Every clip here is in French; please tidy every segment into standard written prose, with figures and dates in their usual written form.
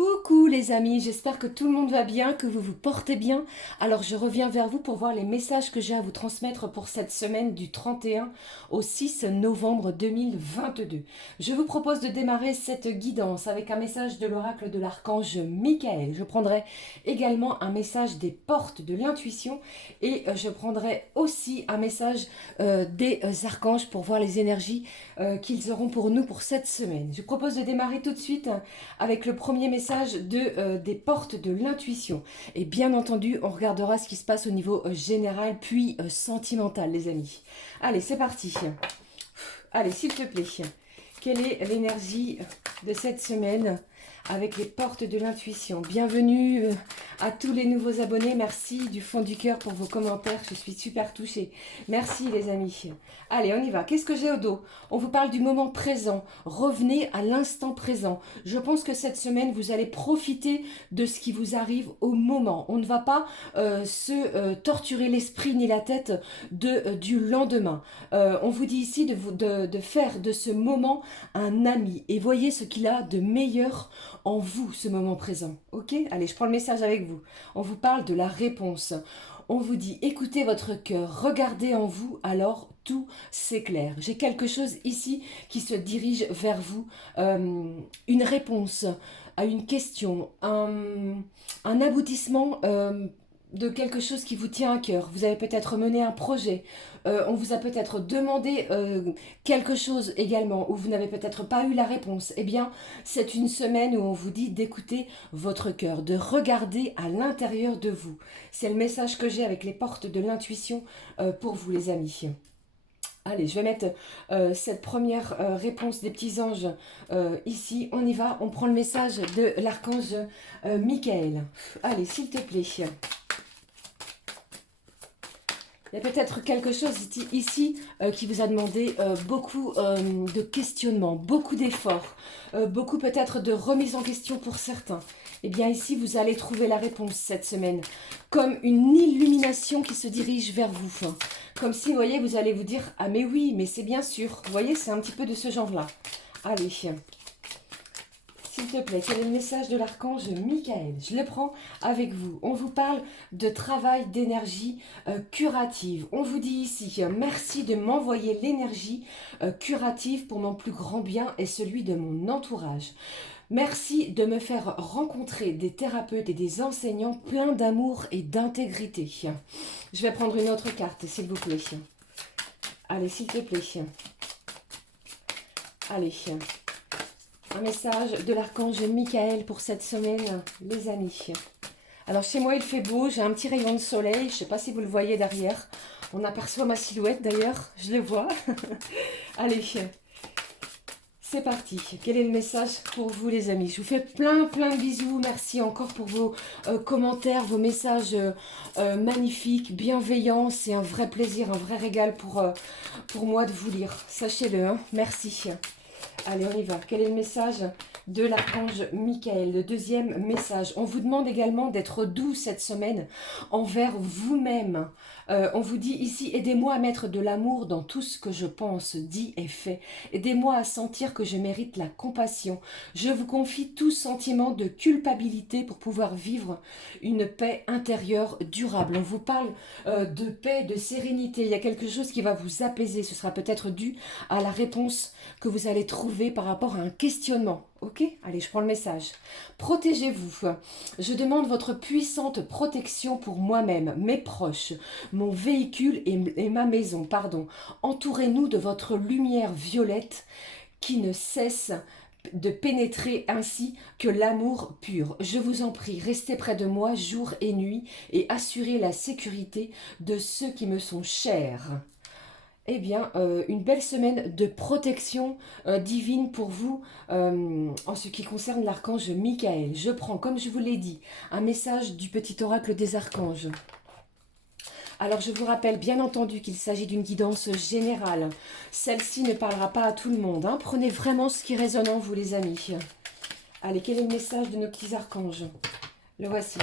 Coucou les amis, j'espère que tout le monde va bien, que vous vous portez bien. Alors je reviens vers vous pour voir les messages que j'ai à vous transmettre pour cette semaine du 31 au 6 novembre 2022. Je vous propose de démarrer cette guidance avec un message de l'oracle de l'archange Michael. Je prendrai également un message des portes de l'intuition et je prendrai aussi un message des archanges pour voir les énergies qu'ils auront pour nous pour cette semaine. Je propose de démarrer tout de suite avec le premier message des portes de l'intuition. Et bien entendu, on regardera ce qui se passe au niveau général, puis sentimental, les amis. Allez, c'est parti. Allez, s'il te plaît, quelle est l'énergie de cette semaine avec les portes de l'intuition? Bienvenue à tous les nouveaux abonnés. Merci du fond du cœur pour vos commentaires. Je suis super touchée. Merci les amis. Allez, on y va. Qu'est-ce que j'ai au dos? On vous parle du moment présent. Revenez à l'instant présent. Je pense que cette semaine, vous allez profiter de ce qui vous arrive au moment. On ne va pas se torturer l'esprit ni la tête du lendemain. On vous dit ici de faire de ce moment un ami. Et voyez ce qu'il a de meilleur en vous, ce moment présent. Ok? Allez, je prends le message avec vous. On vous parle de la réponse. On vous dit, écoutez votre cœur, regardez en vous, alors tout s'éclaire. J'ai quelque chose ici qui se dirige vers vous, une réponse à une question, un aboutissement de quelque chose qui vous tient à cœur. Vous avez peut-être mené un projet, on vous a peut-être demandé quelque chose également, où vous n'avez peut-être pas eu la réponse. Eh bien, c'est une semaine où on vous dit d'écouter votre cœur, de regarder à l'intérieur de vous. C'est le message que j'ai avec les portes de l'intuition pour vous les amis. Allez, je vais mettre cette première réponse des petits anges ici. On y va, on prend le message de l'archange Michael. Allez, s'il te plaît. Il y a peut-être quelque chose ici qui vous a demandé beaucoup de questionnements, beaucoup d'efforts, beaucoup peut-être de remise en question pour certains. Eh bien ici, vous allez trouver la réponse cette semaine, comme une illumination qui se dirige vers vous. Comme si, vous voyez, vous allez vous dire « Ah mais oui, mais c'est bien sûr ». Vous voyez, c'est un petit peu de ce genre-là. Allez, s'il te plaît, quel est le message de l'archange Michael? Je le prends avec vous. On vous parle de travail d'énergie curative. On vous dit ici, merci de m'envoyer l'énergie curative pour mon plus grand bien et celui de mon entourage. Merci de me faire rencontrer des thérapeutes et des enseignants pleins d'amour et d'intégrité. Je vais prendre une autre carte, s'il vous plaît. Allez, s'il te plaît. Allez. Un message de l'archange Michael pour cette semaine, les amis. Alors chez moi il fait beau, j'ai un petit rayon de soleil, je ne sais pas si vous le voyez derrière. On aperçoit ma silhouette d'ailleurs, je le vois. Allez, c'est parti. Quel est le message pour vous les amis? Je vous fais plein de bisous, merci encore pour vos commentaires, vos messages magnifiques, bienveillants. C'est un vrai plaisir, un vrai régal pour moi de vous lire, sachez-le, hein. Merci. Allez, on y va. Quel est le message de l'archange Michael? Le deuxième message. On vous demande également d'être doux cette semaine envers vous-même. On vous dit ici, aidez-moi à mettre de l'amour dans tout ce que je pense, dit et fait. Aidez-moi à sentir que je mérite la compassion. Je vous confie tout sentiment de culpabilité pour pouvoir vivre une paix intérieure durable. On vous parle de paix, de sérénité. Il y a quelque chose qui va vous apaiser. Ce sera peut-être dû à la réponse que vous allez trouver par rapport à un questionnement. Ok? Allez, je prends le message. Protégez-vous. Je demande votre puissante protection pour moi-même, mes proches, mon véhicule et ma maison. Pardon. Entourez-nous de votre lumière violette qui ne cesse de pénétrer ainsi que l'amour pur. Je vous en prie, restez près de moi jour et nuit et assurez la sécurité de ceux qui me sont chers. Eh bien, une belle semaine de protection divine pour vous en ce qui concerne l'archange Michael. Je prends, comme je vous l'ai dit, un message du petit oracle des archanges. Alors, je vous rappelle bien entendu qu'il s'agit d'une guidance générale. Celle-ci ne parlera pas à tout le monde, hein. Prenez vraiment ce qui résonne en vous, les amis. Allez, quel est le message de nos petits archanges? Le voici.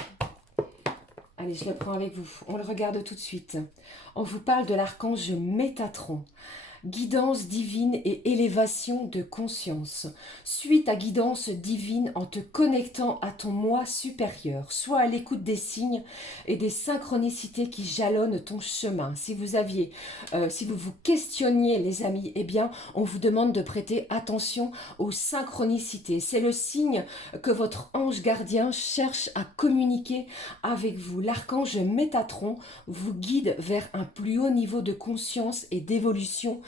Allez, je le prends avec vous. On le regarde tout de suite. On vous parle de l'archange Métatron. guidance divine et élévation de conscience. Suis ta guidance divine en te connectant à ton moi supérieur. Sois à l'écoute des signes et des synchronicités qui jalonnent ton chemin. Si vous vous questionniez, les amis, eh bien, on vous demande de prêter attention aux synchronicités. C'est le signe que votre ange gardien cherche à communiquer avec vous. L'archange Métatron vous guide vers un plus haut niveau de conscience et d'évolution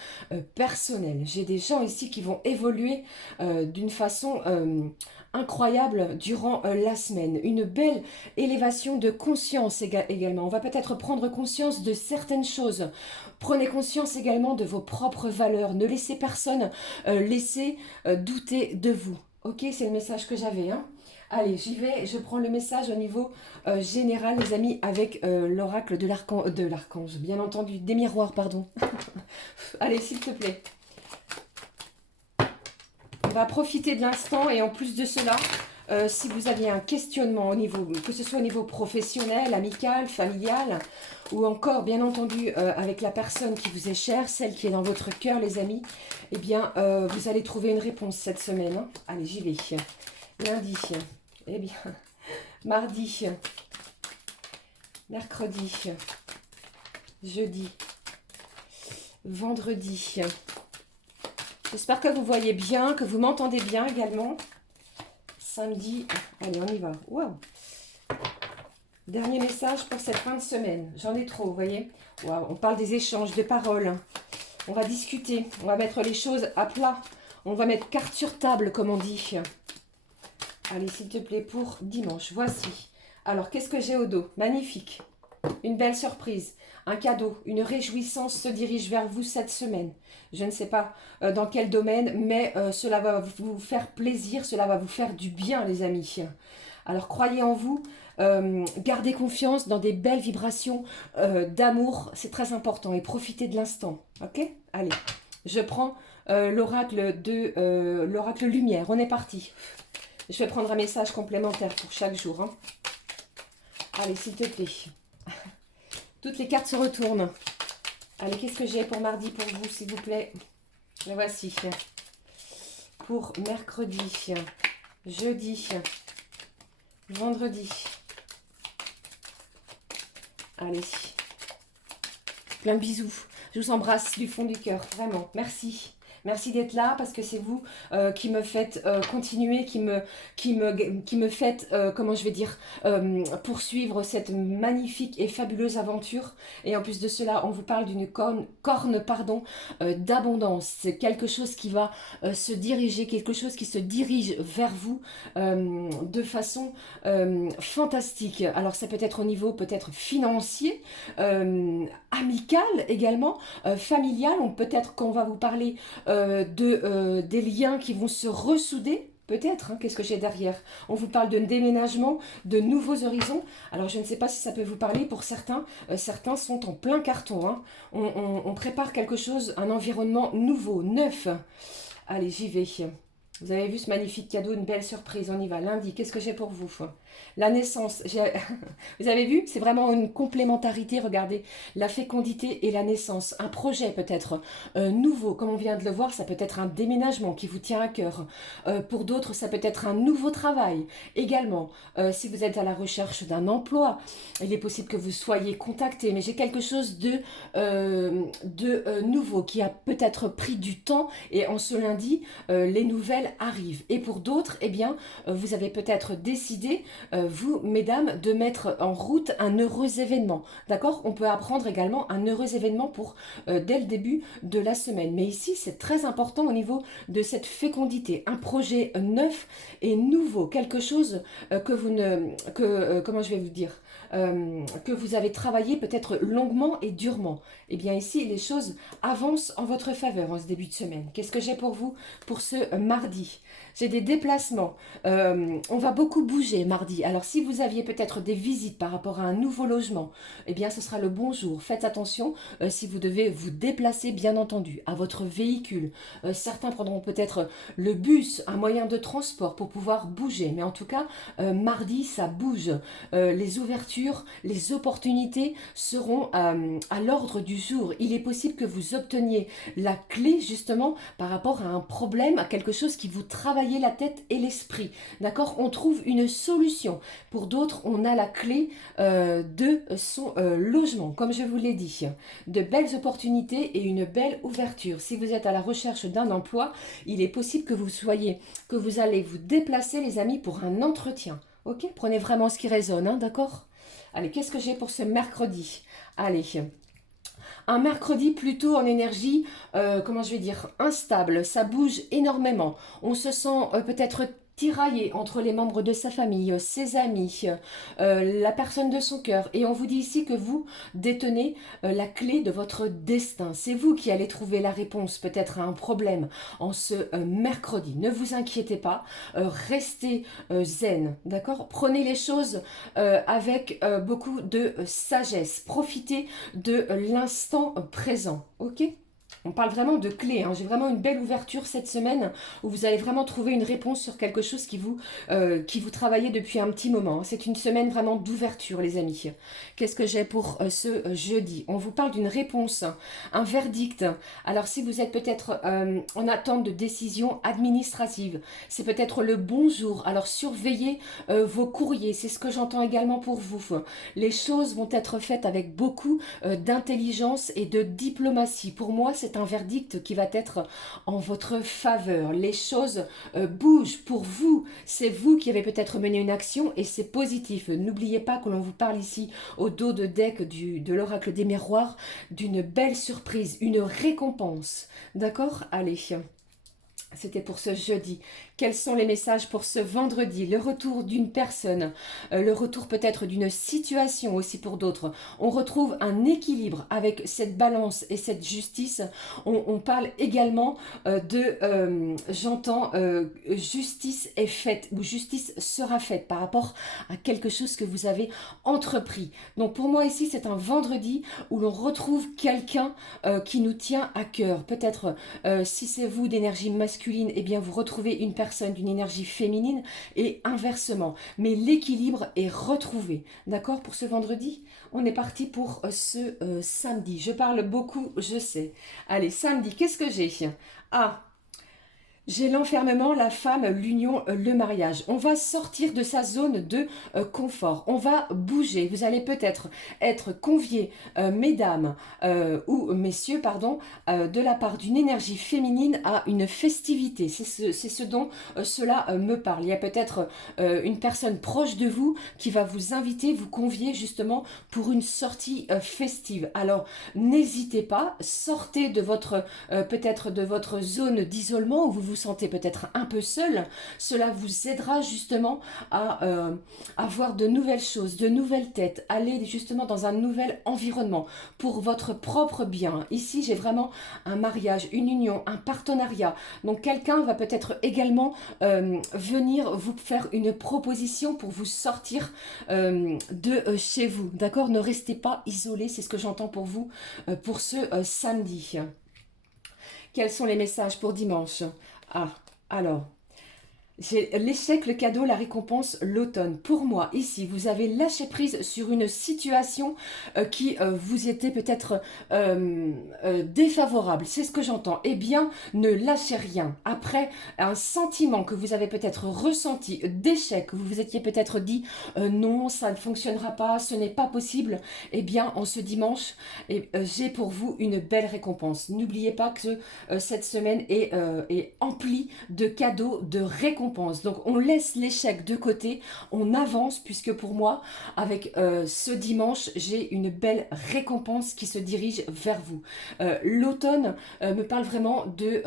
personnelle. J'ai des gens ici qui vont évoluer d'une façon incroyable durant la semaine. Une belle élévation de conscience également. On va peut-être prendre conscience de certaines choses. Prenez conscience également de vos propres valeurs. Ne laissez personne laisser douter de vous. Ok, c'est le message que j'avais. Hein. Allez, j'y vais. Je prends le message au niveau général, les amis, avec l'oracle de l'archange. Bien entendu, des miroirs, pardon. Allez, s'il te plaît. On va profiter de l'instant et en plus de cela, si vous aviez un questionnement au niveau, que ce soit au niveau professionnel, amical, familial, ou encore, bien entendu, avec la personne qui vous est chère, celle qui est dans votre cœur, les amis, eh bien, vous allez trouver une réponse cette semaine. Hein. Allez, j'y vais. Lundi, eh bien, mardi, mercredi, jeudi, vendredi. J'espère que vous voyez bien, que vous m'entendez bien également. Samedi, allez, on y va. Wow. Dernier message pour cette fin de semaine. J'en ai trop, vous voyez. Wow. On parle des échanges, de paroles. On va discuter. On va mettre les choses à plat. On va mettre carte sur table, comme on dit. Allez, s'il te plaît, pour dimanche. Voici. Alors, qu'est-ce que j'ai au dos? Magnifique. Une belle surprise. Un cadeau, une réjouissance se dirige vers vous cette semaine. Je ne sais pas dans quel domaine, mais cela va vous faire plaisir, cela va vous faire du bien, les amis. Alors, croyez en vous, gardez confiance dans des belles vibrations d'amour, c'est très important, et profitez de l'instant. Ok? Allez, je prends l'oracle lumière, on est parti. Je vais prendre un message complémentaire pour chaque jour. Hein. Allez, s'il te plaît. Toutes les cartes se retournent. Allez, qu'est-ce que j'ai pour mardi pour vous, s'il vous plaît? Le voici. Pour mercredi, jeudi, vendredi. Allez. Plein de bisous. Je vous embrasse du fond du cœur, vraiment. Merci. Merci d'être là parce que c'est vous qui me faites continuer, qui me faites, comment je vais dire, poursuivre cette magnifique et fabuleuse aventure. Et en plus de cela, on vous parle d'une corne d'abondance. C'est quelque chose qui va se diriger, quelque chose qui se dirige vers vous de façon fantastique. Alors ça peut être au niveau peut-être financier, amical également, familial. Peut-être qu'on va vous parler des liens qui vont se ressouder, peut-être, hein, qu'est-ce que j'ai derrière? On vous parle de déménagement, de nouveaux horizons. Alors je ne sais pas si ça peut vous parler, pour certains, certains sont en plein carton. Hein. On prépare quelque chose, un environnement nouveau, neuf. Allez, j'y vais. Vous avez vu ce magnifique cadeau, une belle surprise, on y va. Lundi, qu'est-ce que j'ai pour vous? La naissance, vous avez vu? C'est vraiment une complémentarité, regardez. La fécondité et la naissance. Un projet peut-être nouveau, comme on vient de le voir, ça peut être un déménagement qui vous tient à cœur. Pour d'autres, ça peut être un nouveau travail. Également, si vous êtes à la recherche d'un emploi, il est possible que vous soyez contacté. Mais j'ai quelque chose de nouveau qui a peut-être pris du temps. Et en ce lundi, les nouvelles arrive. Et pour d'autres, eh bien, vous avez peut-être décidé, vous, mesdames, de mettre en route un heureux événement. D'accord? On peut apprendre également un heureux événement pour dès le début de la semaine. Mais ici, c'est très important au niveau de cette fécondité. Un projet neuf et nouveau. Quelque chose que vous ne... comment je vais vous dire? Que vous avez travaillé peut-être longuement et durement. Eh bien ici, les choses avancent en votre faveur en ce début de semaine. Qu'est-ce que j'ai pour vous pour ce mardi? mardi. J'ai des déplacements. On va beaucoup bouger mardi. Alors si vous aviez peut-être des visites par rapport à un nouveau logement, eh bien ce sera le bon jour. Faites attention si vous devez vous déplacer, bien entendu, à votre véhicule. Certains prendront peut-être le bus, un moyen de transport pour pouvoir bouger. Mais en tout cas, mardi, ça bouge. Les ouvertures, les opportunités seront à l'ordre du jour. Il est possible que vous obteniez la clé justement par rapport à un problème, à quelque chose qui vous travaillait la tête et l'esprit. D'accord? On trouve une solution. Pour d'autres, on a la clé de son logement, comme je vous l'ai dit. De belles opportunités et une belle ouverture. Si vous êtes à la recherche d'un emploi, il est possible que vous allez vous déplacer, les amis, pour un entretien. Ok? Prenez vraiment ce qui résonne, hein, d'accord? Allez, qu'est-ce que j'ai pour ce mercredi? Allez, un mercredi plutôt en énergie, comment je vais dire, instable, ça bouge énormément. On se sent peut-être tiraillé entre les membres de sa famille, ses amis, la personne de son cœur. Et on vous dit ici que vous détenez la clé de votre destin. C'est vous qui allez trouver la réponse peut-être à un problème en ce mercredi. Ne vous inquiétez pas, restez zen, d'accord? Prenez les choses avec beaucoup de sagesse. Profitez de l'instant présent, ok? On parle vraiment de clés, hein. J'ai vraiment une belle ouverture cette semaine où vous allez vraiment trouver une réponse sur quelque chose qui vous travaillez depuis un petit moment. C'est une semaine vraiment d'ouverture, les amis. Qu'est-ce que j'ai pour ce jeudi? On vous parle d'une réponse, un verdict. Alors si vous êtes peut-être en attente de décision administrative, c'est peut-être le bon jour. Alors surveillez vos courriers, c'est ce que j'entends également pour vous. Les choses vont être faites avec beaucoup d'intelligence et de diplomatie. Pour moi, c'est un verdict qui va être en votre faveur. Les choses bougent pour vous. C'est vous qui avez peut-être mené une action et c'est positif. N'oubliez pas que l'on vous parle ici au dos de deck de l'oracle des miroirs d'une belle surprise, une récompense. D'accord? Allez. C'était pour ce jeudi. Quels sont les messages pour ce vendredi? Le retour d'une personne, le retour peut-être d'une situation aussi pour d'autres. On retrouve un équilibre avec cette balance et cette justice. On parle également j'entends, justice est faite ou justice sera faite par rapport à quelque chose que vous avez entrepris. Donc pour moi ici, c'est un vendredi où l'on retrouve quelqu'un qui nous tient à cœur. Peut-être si c'est vous d'énergie masculine, eh bien vous retrouvez une personne d'une énergie féminine et inversement. Mais l'équilibre est retrouvé. D'accord? Pour ce vendredi, on est parti pour ce samedi. Je parle beaucoup, je sais. Allez, samedi, qu'est-ce que j'ai? Ah, j'ai l'enfermement, la femme, l'union, le mariage. On va sortir de sa zone de confort. On va bouger. Vous allez peut-être être conviés, mesdames ou messieurs, pardon, de la part d'une énergie féminine à une festivité. C'est ce dont cela me parle. Il y a peut-être une personne proche de vous qui va vous inviter, vous convier justement pour une sortie festive. Alors, n'hésitez pas, sortez de votre peut-être de votre zone d'isolement où vous vous sentez peut-être un peu seul. Cela vous aidera justement à voir de nouvelles choses, de nouvelles têtes, aller justement dans un nouvel environnement pour votre propre bien. Ici, j'ai vraiment un mariage, une union, un partenariat. Donc, quelqu'un va peut-être également venir vous faire une proposition pour vous sortir de chez vous. D'accord? Ne restez pas isolés, c'est ce que j'entends pour vous pour ce samedi. Quels sont les messages pour dimanche? Ah, alors, j'ai l'échec, le cadeau, la récompense, l'automne. Pour moi, ici, vous avez lâché prise sur une situation qui vous était peut-être défavorable. C'est ce que j'entends. Eh bien, ne lâchez rien. Après un sentiment que vous avez peut-être ressenti d'échec, vous vous étiez peut-être dit non, ça ne fonctionnera pas, ce n'est pas possible. Eh bien, en ce dimanche, j'ai pour vous une belle récompense. N'oubliez pas que cette semaine est emplie de cadeaux, de récompenses récompense. Donc on laisse l'échec de côté, on avance puisque pour moi, avec ce dimanche, j'ai une belle récompense qui se dirige vers vous. L'automne me parle vraiment de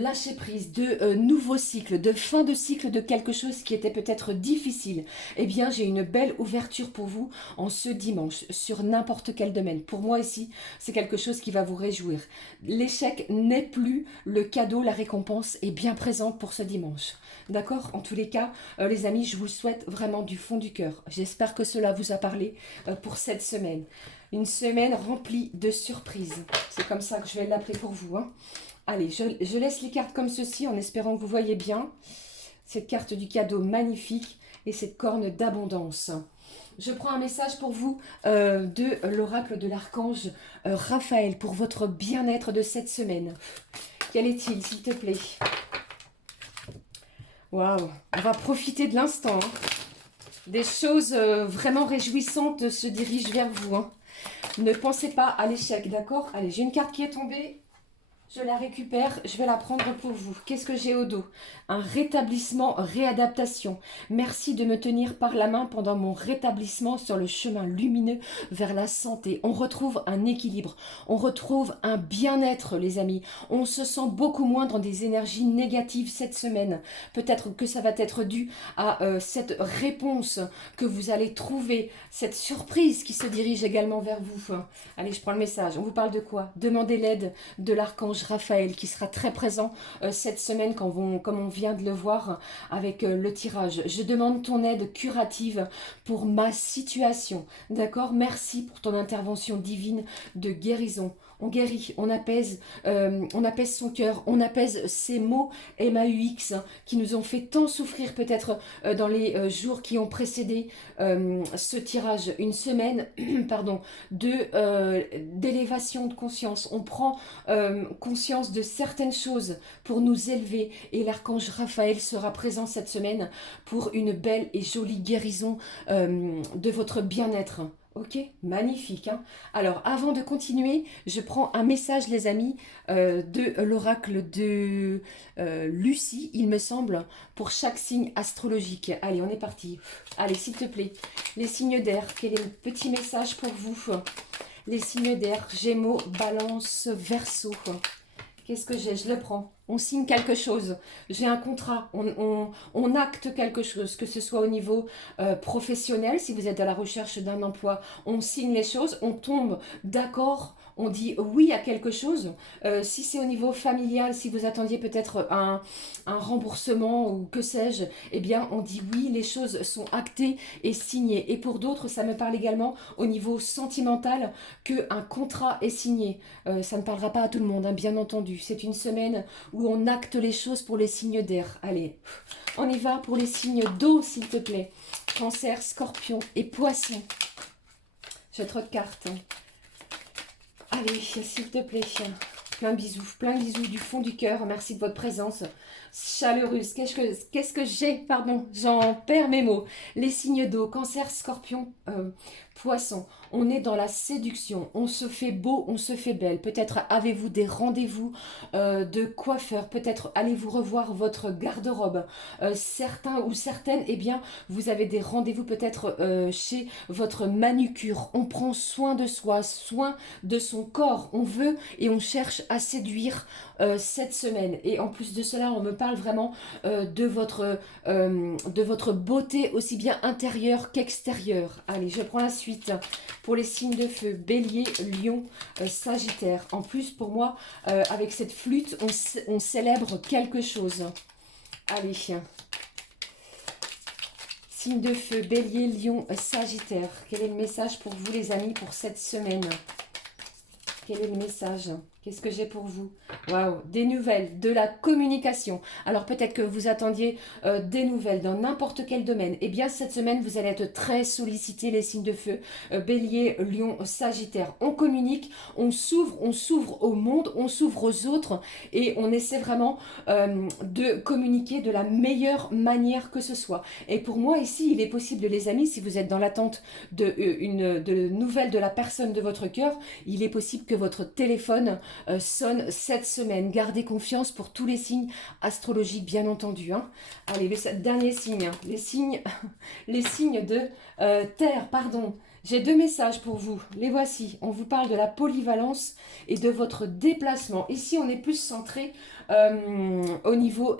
lâcher prise, de nouveau cycle, de fin de cycle de quelque chose qui était peut-être difficile. Eh bien, j'ai une belle ouverture pour vous en ce dimanche, sur n'importe quel domaine. Pour moi ici, c'est quelque chose qui va vous réjouir. L'échec n'est plus le cadeau, la récompense est bien présente pour ce dimanche. D'accord? En tous les cas, les amis, je vous le souhaite vraiment du fond du cœur. J'espère que cela vous a parlé pour cette semaine. Une semaine remplie de surprises. C'est comme ça que je vais l'appeler pour vous. Hein. Allez, je laisse les cartes comme ceci en espérant que vous voyez bien. Cette carte du cadeau magnifique et cette corne d'abondance. Je prends un message pour vous de l'oracle de l'archange Raphaël pour votre bien-être de cette semaine. Quel est-il, s'il te plaît? Waouh, on va profiter de l'instant. Hein. Des choses vraiment réjouissantes se dirigent vers vous. Hein. Ne pensez pas à l'échec, d'accord? Allez, j'ai une carte qui est tombée. Je la récupère, je vais la prendre pour vous. Qu'est-ce que j'ai au dos? Un rétablissement, réadaptation. Merci de me tenir par la main pendant mon rétablissement sur le chemin lumineux vers la santé. On retrouve un équilibre, on retrouve un bien-être, les amis. On se sent beaucoup moins dans des énergies négatives cette semaine. Peut-être que ça va être dû à cette réponse que vous allez trouver, cette surprise qui se dirige également vers vous. Allez, je prends le message. On vous parle de quoi? Demandez l'aide de l'archange Raphaël qui sera très présent cette semaine comme on vient de le voir avec le tirage. Je demande ton aide curative pour ma situation. D'accord? Merci pour ton intervention divine de guérison. On guérit, on apaise son cœur, on apaise ces mots MAUX qui nous ont fait tant souffrir peut-être dans les jours qui ont précédé ce tirage. Une semaine pardon, d'élévation de conscience. On prend conscience de certaines choses pour nous élever et l'archange Raphaël sera présent cette semaine pour une belle et jolie guérison de votre bien-être. Ok, magnifique. Hein. Alors, avant de continuer, je prends un message, les amis, de l'oracle de Lucie, il me semble, pour chaque signe astrologique. Allez, on est parti. Allez, s'il te plaît, les signes d'air, quel est le petit message pour vous? Les signes d'air, Gémeaux, Balance, Verseau. Qu'est-ce que j'ai? Je le prends. On signe quelque chose. J'ai un contrat. On acte quelque chose, que ce soit au niveau professionnel, si vous êtes à la recherche d'un emploi, on signe les choses, on tombe d'accord, on dit oui à quelque chose. Si c'est au niveau familial, si vous attendiez peut-être un remboursement ou que sais-je, eh bien on dit oui, les choses sont actées et signées. Et pour d'autres, ça me parle également au niveau sentimental qu'un contrat est signé. Ça ne parlera pas à tout le monde, hein, bien entendu. C'est une semaine où on acte les choses pour les signes d'air. Allez, on y va pour les signes d'eau, s'il te plaît. Cancer, Scorpion et Poisson. J'ai trop de cartes. Allez, s'il te plaît. Plein de bisous du fond du cœur. Merci de votre présence chaleureuse. Qu'est-ce que j'ai? Pardon, j'en perds mes mots. Les signes d'eau, Cancer, Scorpion, Poisson. On est dans la séduction. On se fait beau, on se fait belle. Peut-être avez-vous des rendez-vous de coiffeur. Peut-être allez-vous revoir votre garde-robe. Certains ou certaines, eh bien, vous avez des rendez-vous peut-être chez votre manucure. On prend soin de soi, soin de son corps. On veut et on cherche à séduire cette semaine. Et en plus de cela, on me parle vraiment de votre beauté aussi bien intérieure qu'extérieure. Allez, je prends la suite pour les signes de feu. Bélier, Lion, Sagittaire. En plus, pour moi, avec cette flûte, on célèbre quelque chose. Allez. Signe de feu, Bélier, Lion, Sagittaire. Quel est le message pour vous, les amis, pour cette semaine? Quel est le message? Qu'est-ce que j'ai pour vous? Waouh, des nouvelles, de la communication. Alors peut-être que vous attendiez des nouvelles dans n'importe quel domaine. Eh bien cette semaine, vous allez être très sollicité, les signes de feu. Bélier, Lion, Sagittaire. On communique, on s'ouvre au monde, on s'ouvre aux autres et on essaie vraiment de communiquer de la meilleure manière que ce soit. Et pour moi ici, il est possible, les amis, si vous êtes dans l'attente de nouvelles de la personne de votre cœur, il est possible que votre téléphone sonne cette semaine. Gardez confiance pour tous les signes astrologiques, bien entendu. Hein. Allez, le dernier signe, les signes, les signes de terre, pardon. J'ai 2 messages pour vous, les voici. On vous parle de la polyvalence et de votre déplacement. Ici, on est plus centré au niveau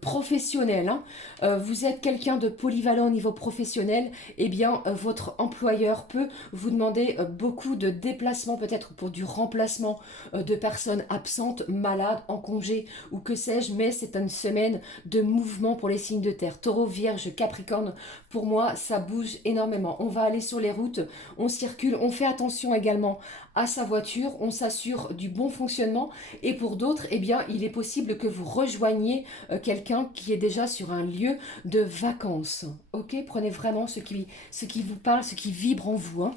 professionnel. Hein. Vous êtes quelqu'un de polyvalent au niveau professionnel, eh bien, votre employeur peut vous demander beaucoup de déplacements, peut-être pour du remplacement de personnes absentes, malades, en congé ou que sais-je, mais c'est une semaine de mouvement pour les signes de terre. Taureau, Vierge, Capricorne, pour moi, ça bouge énormément. On va aller sur les routes, on circule, on fait attention également à sa voiture, on s'assure du bon fonctionnement et pour d'autres, eh bien, il est possible que vous rejoigniez quelqu'un qui est déjà sur un lieu de vacances. Ok, prenez vraiment ce qui vous parle, ce qui vibre en vous. Hein.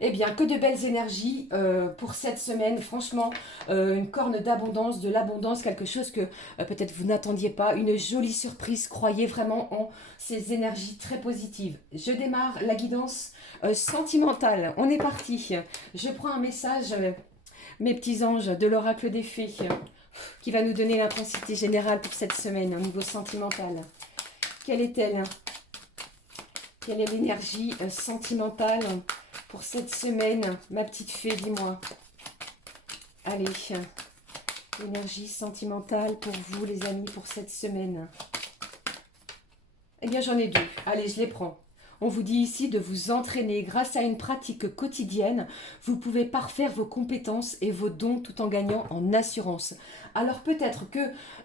Eh bien, que de belles énergies pour cette semaine. Franchement, une corne d'abondance, de l'abondance, quelque chose que peut-être vous n'attendiez pas. Une jolie surprise. Croyez vraiment en ces énergies très positives. Je démarre la guidance sentimentale. On est parti. Je prends un message, mes petits anges, de l'oracle des fées, qui va nous donner l'intensité générale pour cette semaine au niveau sentimental. Quelle est-elle? Quelle est l'énergie sentimentale pour cette semaine, ma petite fée, dis-moi. Allez, l'énergie sentimentale pour vous, les amis, pour cette semaine. Eh bien, j'en ai 2. Allez, je les prends. On vous dit ici de vous entraîner grâce à une pratique quotidienne. Vous pouvez parfaire vos compétences et vos dons tout en gagnant en assurance. Alors peut-être que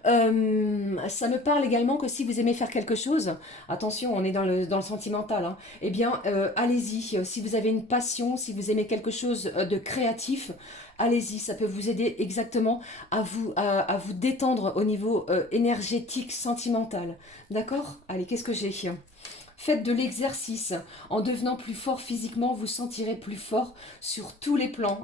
ça me parle également que si vous aimez faire quelque chose, attention, on est dans le sentimental, hein, eh bien allez-y. Si vous avez une passion, si vous aimez quelque chose de créatif, allez-y, ça peut vous aider exactement à vous détendre au niveau énergétique, sentimental. D'accord? Allez, qu'est-ce que j'ai? Faites de l'exercice. En devenant plus fort physiquement, vous sentirez plus fort sur tous les plans.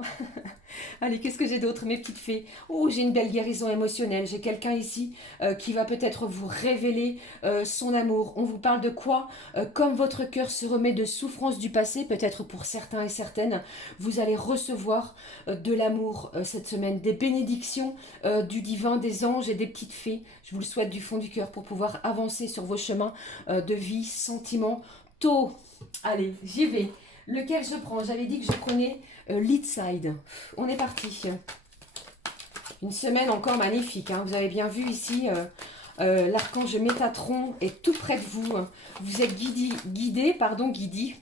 Allez, qu'est-ce que j'ai d'autre, mes petites fées? Oh, j'ai une belle guérison émotionnelle. J'ai quelqu'un ici qui va peut-être vous révéler son amour. On vous parle de quoi? Comme votre cœur se remet de souffrances du passé, peut-être pour certains et certaines, vous allez recevoir de l'amour cette semaine, des bénédictions du divin, des anges et des petites fées. Je vous le souhaite du fond du cœur pour pouvoir avancer sur vos chemins de vie, sentimentaux. Allez, j'y vais. Lequel je prends? J'avais dit que je prenais Lead Side. On est parti. Une semaine encore magnifique. Hein. Vous avez bien vu ici, l'archange Métatron est tout près de vous. Vous êtes guidé,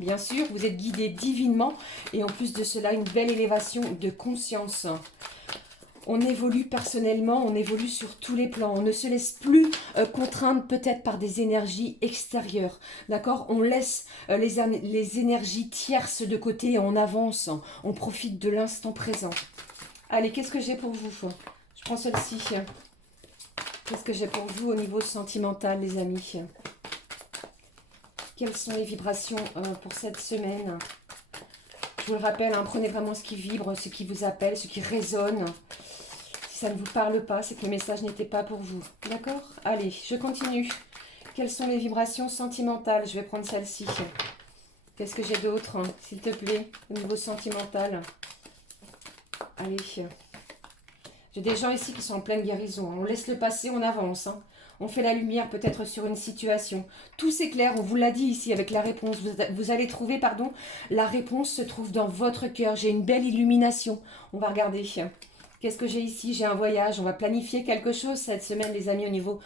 bien sûr. Vous êtes guidé divinement. Et en plus de cela, une belle élévation de conscience. On évolue personnellement, on évolue sur tous les plans. On ne se laisse plus contraindre peut-être par des énergies extérieures. D'accord? On laisse les énergies tierces de côté et on avance. On profite de l'instant présent. Allez, qu'est-ce que j'ai pour vous? Je prends celle-ci. Qu'est-ce que j'ai pour vous au niveau sentimental, les amis? Quelles sont les vibrations pour cette semaine? Je vous le rappelle, hein, prenez vraiment ce qui vibre, ce qui vous appelle, ce qui résonne. Si ça ne vous parle pas, c'est que le message n'était pas pour vous. D'accord? Allez, je continue. Quelles sont les vibrations sentimentales? Je vais prendre celle-ci. Qu'est-ce que j'ai d'autre, hein, s'il te plaît, au niveau sentimental? Allez. J'ai des gens ici qui sont en pleine guérison. On laisse le passé, on avance. Hein. On fait la lumière peut-être sur une situation. Tout s'éclaire, on vous l'a dit ici avec la réponse. Vous allez trouver, la réponse se trouve dans votre cœur. J'ai une belle illumination. On va regarder. Qu'est-ce que j'ai ici? J'ai un voyage. On va planifier quelque chose cette semaine, les amis, au niveau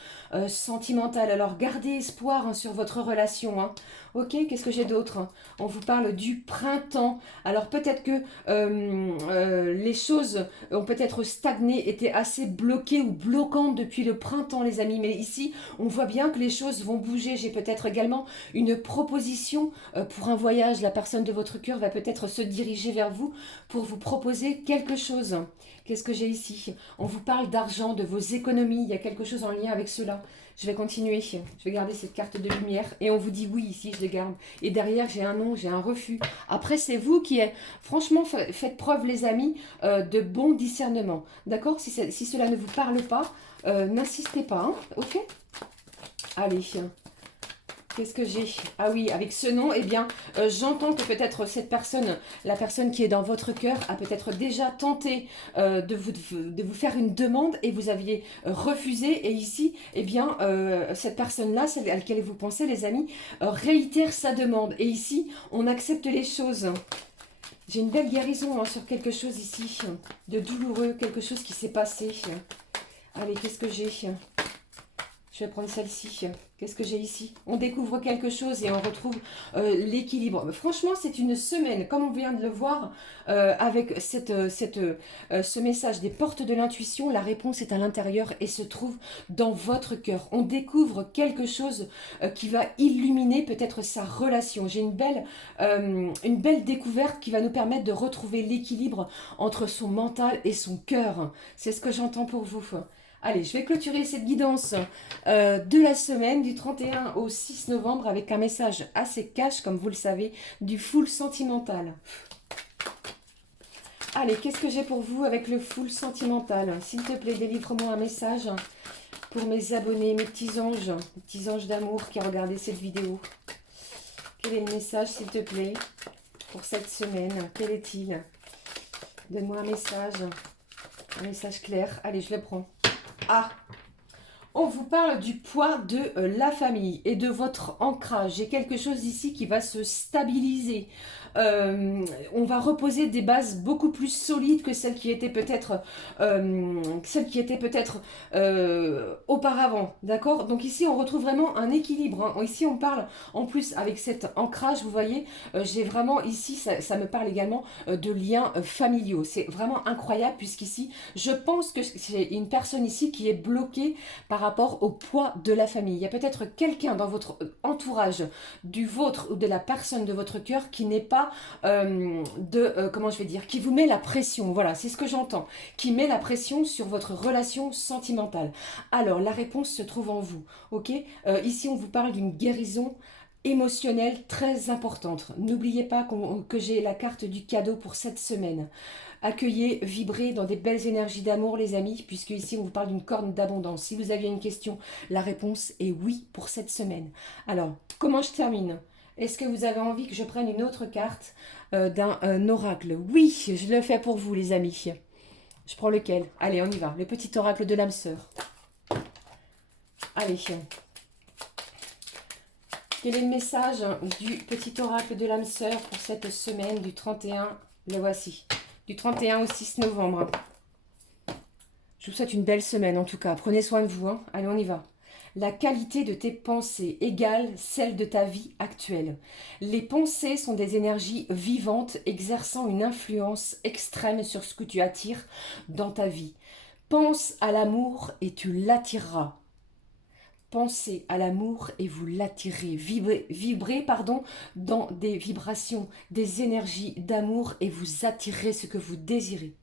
sentimental. Alors, gardez espoir hein, sur votre relation. Hein. Ok, qu'est-ce que j'ai d'autre? On vous parle du printemps. Alors, peut-être que les choses ont peut-être stagné, étaient assez bloquées ou bloquantes depuis le printemps, les amis. Mais ici, on voit bien que les choses vont bouger. J'ai peut-être également une proposition pour un voyage. La personne de votre cœur va peut-être se diriger vers vous pour vous proposer quelque chose. Qu'est-ce que j'ai ici? On vous parle d'argent, de vos économies. Il y a quelque chose en lien avec cela. Je vais continuer. Je vais garder cette carte de lumière. Et on vous dit oui, ici, je les garde. Et derrière, j'ai un non, j'ai un refus. Après, c'est vous qui êtes... Franchement, faites preuve, les amis, de bon discernement. D'accord? Si cela ne vous parle pas, n'insistez pas. Hein, ok? Allez. Qu'est-ce que j'ai? Ah oui, avec ce nom, eh bien, j'entends que peut-être cette personne, la personne qui est dans votre cœur, a peut-être déjà tenté de vous faire une demande et vous aviez refusé. Et ici, eh bien, cette personne-là, celle à laquelle vous pensez, les amis, réitère sa demande. Et ici, on accepte les choses. J'ai une belle guérison hein, sur quelque chose ici, de douloureux, quelque chose qui s'est passé. Allez, qu'est-ce que j'ai? Je vais prendre celle-ci. Qu'est-ce que j'ai ici? On découvre quelque chose et on retrouve l'équilibre. Franchement, c'est une semaine, comme on vient de le voir, avec ce message des portes de l'intuition. La réponse est à l'intérieur et se trouve dans votre cœur. On découvre quelque chose qui va illuminer peut-être sa relation. J'ai une belle découverte qui va nous permettre de retrouver l'équilibre entre son mental et son cœur. C'est ce que j'entends pour vous. Allez, je vais clôturer cette guidance de la semaine du 31 au 6 novembre avec un message assez cash, comme vous le savez, du full sentimental. Allez, qu'est-ce que j'ai pour vous avec le full sentimental? S'il te plaît, délivre-moi un message pour mes abonnés, mes petits anges d'amour qui ont regardé cette vidéo. Quel est le message, s'il te plaît, pour cette semaine? Quel est-il? Donne-moi un message clair. Allez, je le prends. Ah, on vous parle du poids de la famille et de votre ancrage. J'ai quelque chose ici qui va se stabiliser. On va reposer des bases beaucoup plus solides que celles qui étaient peut-être auparavant. D'accord? Donc ici, on retrouve vraiment un équilibre. Hein. Ici, on parle en plus avec cet ancrage, vous voyez, j'ai vraiment ici, ça me parle également de liens familiaux. C'est vraiment incroyable puisqu'ici, je pense que c'est une personne ici qui est bloquée par rapport au poids de la famille. Il y a peut-être quelqu'un dans votre entourage, du vôtre ou de la personne de votre cœur qui n'est pas comment je vais dire, qui vous met la pression. Voilà, c'est ce que j'entends. Qui met la pression sur votre relation sentimentale. Alors, la réponse se trouve en vous. Ok, ici, on vous parle d'une guérison émotionnelle très importante. N'oubliez pas que j'ai la carte du cadeau pour cette semaine. Accueillez, vibrez dans des belles énergies d'amour, les amis, puisque ici on vous parle d'une corne d'abondance. Si vous aviez une question, la réponse est oui pour cette semaine. Alors, comment je termine? Est-ce que vous avez envie que je prenne une autre carte d'un oracle? Oui, je le fais pour vous, les amis. Je prends lequel? Allez, on y va. Le petit oracle de l'âme sœur. Allez. Quel est le message du petit oracle de l'âme sœur pour cette semaine du 31? Le voici. Du 31 au 6 novembre. Je vous souhaite une belle semaine en tout cas. Prenez soin de vous. Hein. Allez, on y va. La qualité de tes pensées égale celle de ta vie actuelle. Les pensées sont des énergies vivantes exerçant une influence extrême sur ce que tu attires dans ta vie. Pense à l'amour et tu l'attireras. Pensez à l'amour et vous l'attirez. Vibrez dans des vibrations, des énergies d'amour et vous attirez ce que vous désirez.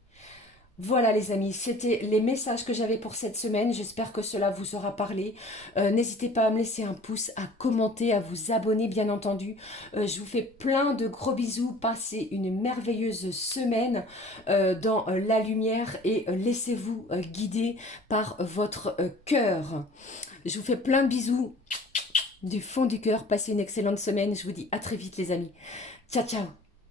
Voilà les amis, c'était les messages que j'avais pour cette semaine. J'espère que cela vous aura parlé. N'hésitez pas à me laisser un pouce, à commenter, à vous abonner bien entendu. Je vous fais plein de gros bisous. Passez une merveilleuse semaine dans la lumière et laissez-vous guider par votre cœur. Je vous fais plein de bisous du fond du cœur. Passez une excellente semaine. Je vous dis à très vite les amis. Ciao, ciao.